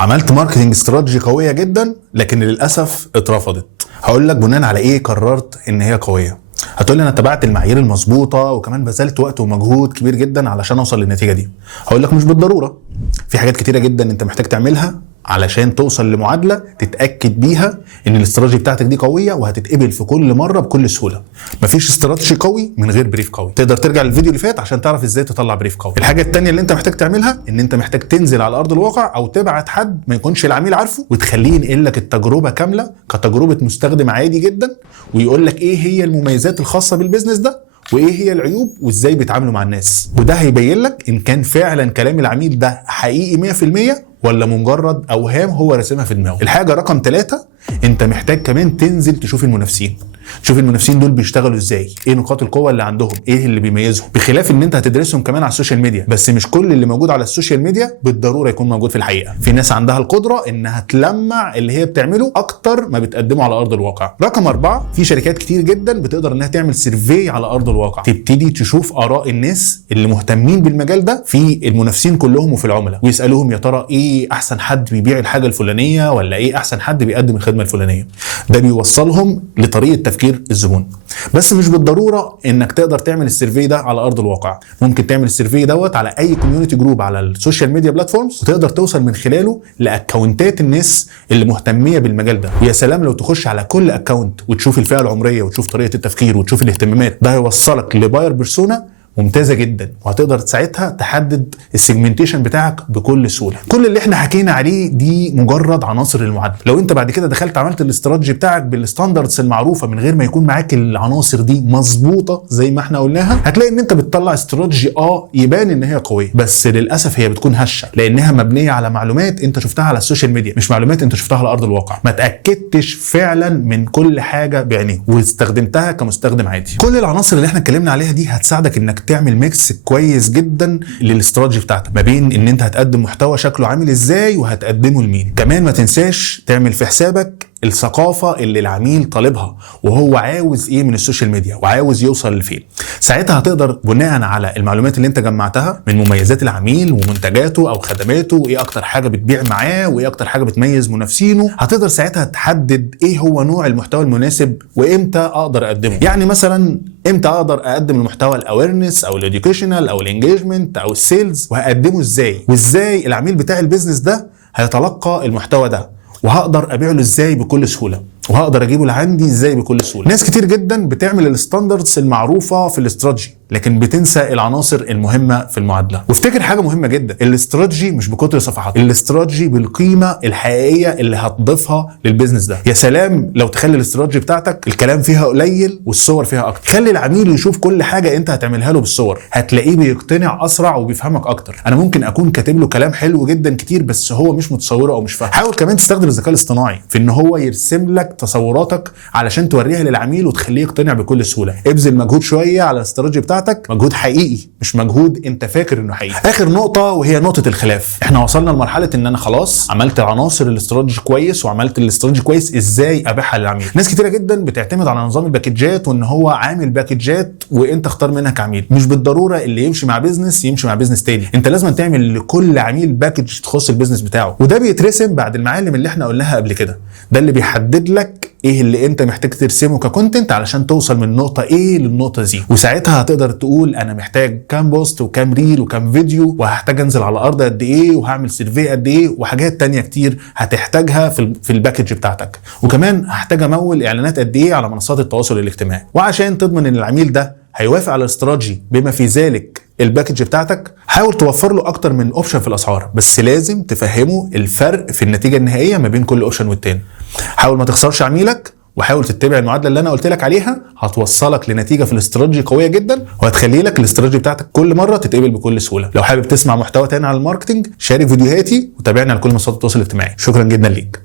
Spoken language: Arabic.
عملت ماركتنج استراتيجي قويه جدا لكن للاسف اترفضت. هقول لك بناء على ايه قررت ان هي قويه. هتقول لي انا اتبعت المعايير المظبوطه وكمان بذلت وقت ومجهود كبير جدا علشان اوصل للنتيجه دي. هقول لك مش بالضروره، في حاجات كتيره جدا انت محتاج تعملها علشان توصل لمعادله تتاكد بيها ان الاستراتيجي بتاعتك دي قويه وهتتقبل في كل مره بكل سهوله. مفيش استراتيجي قوي من غير بريف قوي. تقدر ترجع للفيديو اللي فات عشان تعرف ازاي تطلع بريف قوي. الحاجه الثانيه اللي انت محتاج تعملها ان انت محتاج تنزل على ارض الواقع او تبعت حد ما يكونش العميل عارفه وتخليه ينقل لك التجربه كامله كتجربه مستخدم عادي جدا، ويقول لك ايه هي المميزات الخاصه بالبيزنس ده وايه هي العيوب وازاي بيتعاملوا مع الناس. وده هيبين لك ان كان فعلا كلام العميل ده حقيقي 100% ولا مجرد اوهام هو راسمها في دماغه. الحاجه رقم 3، انت محتاج كمان تنزل تشوف المنافسين. شوف المنافسين دول بيشتغلوا ازاي، ايه نقاط القوه اللي عندهم، ايه اللي بيميزهم، بخلاف ان انت هتدرسهم كمان على السوشيال ميديا. بس مش كل اللي موجود على السوشيال ميديا بالضروره يكون موجود في الحقيقه. في ناس عندها القدره انها تلمع اللي هي بتعمله اكتر ما بتقدمه على ارض الواقع. رقم 4، في شركات كتير جدا بتقدر انها تعمل سيرفي على ارض الواقع، تبتدي تشوف اراء الناس اللي مهتمين بالمجال ده في المنافسين كلهم وفي العملاء، ويسالوهم يا ترى ايه احسن حد بيبيع الحاجه الفلانيه ولا ايه احسن حد بيقدم الخدمه الفلانيه. ده بيوصلهم لطريقه تفكير الزبون. بس مش بالضروره انك تقدر تعمل السيرفي ده على ارض الواقع. ممكن تعمل السيرفي دوت على اي كوميونتي جروب على السوشيال ميديا بلاتفورمز، وتقدر توصل من خلاله لاكونتات الناس اللي مهتميه بالمجال ده. ويا سلام لو تخش على كل اكونت وتشوف الفئه العمريه وتشوف طريقه التفكير وتشوف الاهتمامات. ده هيوصلك لباير بيرسونا ممتازه جدا، وهتقدر ساعتها تحدد السيجمنتيشن بتاعك بكل سهوله. كل اللي احنا حكينا عليه دي مجرد عناصر المعادله. لو انت بعد كده دخلت عملت الاستراتيجي بتاعك بالستاندردز المعروفه من غير ما يكون معاك العناصر دي مظبوطه زي ما احنا قلناها، هتلاقي ان انت بتطلع استراتيجي يبان ان هي قويه، بس للاسف هي بتكون هشه لانها مبنيه على معلومات انت شفتها على السوشيال ميديا، مش معلومات انت شفتها على ارض الواقع. ما تاكدتش فعلا من كل حاجه بعينيك واستخدمتها كمستخدم عادي. كل العناصر اللي احنا اتكلمنا عليها دي هتساعدك انك تعمل ميكس كويس جدا للاستراتيجي بتاعتك ما بين ان انت هتقدم محتوى شكله عامل ازاي وهتقدمه لمين. كمان ما تنساش تعمل في حسابك الثقافه اللي العميل طالبها وهو عاوز ايه من السوشيال ميديا وعاوز يوصل لفين. ساعتها هتقدر بناء على المعلومات اللي انت جمعتها من مميزات العميل ومنتجاته او خدماته وايه اكتر حاجه بتبيع معاه وايه اكتر حاجه بتميز منافسينه، هتقدر ساعتها تحدد ايه هو نوع المحتوى المناسب وامتى اقدر اقدمه. يعني مثلا امتى اقدر اقدم المحتوى الاويرنس او الاديوكيشنال او الانجيجمنت او السيلز، وهقدمه ازاي، وازاي العميل بتاع البيزنس ده هيتلقى المحتوى ده، وهقدر ابيع له ازاي بكل سهوله، وهقدر اجيبه لعندي ازاي بكل سهوله. ناس كتير جدا بتعمل الستاندردز المعروفه في الاستراتيجي لكن بتنسى العناصر المهمه في المعادله. وافتكر حاجه مهمه جدا، الاستراتيجي مش بكتر صفحات، الاستراتيجي بالقيمه الحقيقيه اللي هتضيفها للبيزنس ده. يا سلام لو تخلي الاستراتيجي بتاعتك الكلام فيها قليل والصور فيها اكتر. خلي العميل يشوف كل حاجه انت هتعملها له بالصور، هتلاقيه بيقتنع اسرع وبيفهمك اكتر. انا ممكن اكون كاتب له كلام حلو جدا كتير بس هو مش متصوره او مش فاهم. حاول كمان تستخدم الذكاء الاصطناعي في ان هو يرسم لك تصوراتك علشان توريها للعميل وتخليه يقتنع بكل سهوله. ابذل مجهود شويه على الاستراتيجي بتاعتك، مجهود حقيقي مش مجهود انت فاكر انه حقيقي. اخر نقطه وهي نقطه الخلاف. احنا وصلنا لمرحله ان انا خلاص عملت عناصر الاستراتيجي كويس وعملت الاستراتيجي كويس، ازاي ابيعها للعميل. ناس كتيره جدا بتعتمد على نظام الباكجات وان هو عامل باكجات وانت اختار منها كعميل. مش بالضروره اللي يمشي مع بيزنس يمشي مع بيزنس تاني. انت لازم تعمل لكل عميل باكج تخص البيزنس بتاعه، وده بيترسم بعد المعالم اللي احنا قلناها قبل كده. ده اللي بيحدد لك ايه اللي انت محتاج ترسمه ككونتنت علشان توصل من نقطه ايه للنقطه زي. وساعتها هتقدر تقول انا محتاج كام بوست وكام ريل وكام فيديو، وهحتاج انزل على الارض قد ايه، وهعمل سيرفي قد ايه، وحاجات تانية كتير هتحتاجها في الباكج بتاعتك. وكمان هحتاج امول اعلانات قد ايه على منصات التواصل الاجتماعي. وعشان تضمن ان العميل ده هيوافق على الاستراتيجي بما في ذلك الباكج بتاعتك، حاول توفر له اكتر من اوبشن في الاسعار، بس لازم تفهمه الفرق في النتيجه النهائيه ما بين كل اوبشن والتاني. حاول ما تخسرش عميلك وحاول تتبع المعادله اللي انا قلت لك عليها، هتوصلك لنتيجه في الاستراتيجي قويه جدا وهتخلي لك الاستراتيجي بتاعتك كل مره تتقبل بكل سهوله. لو حابب تسمع محتوى تاني على الماركتنج شارك فيديوهاتي وتابعني على كل منصات التواصل الاجتماعي. شكرا جدا ليك.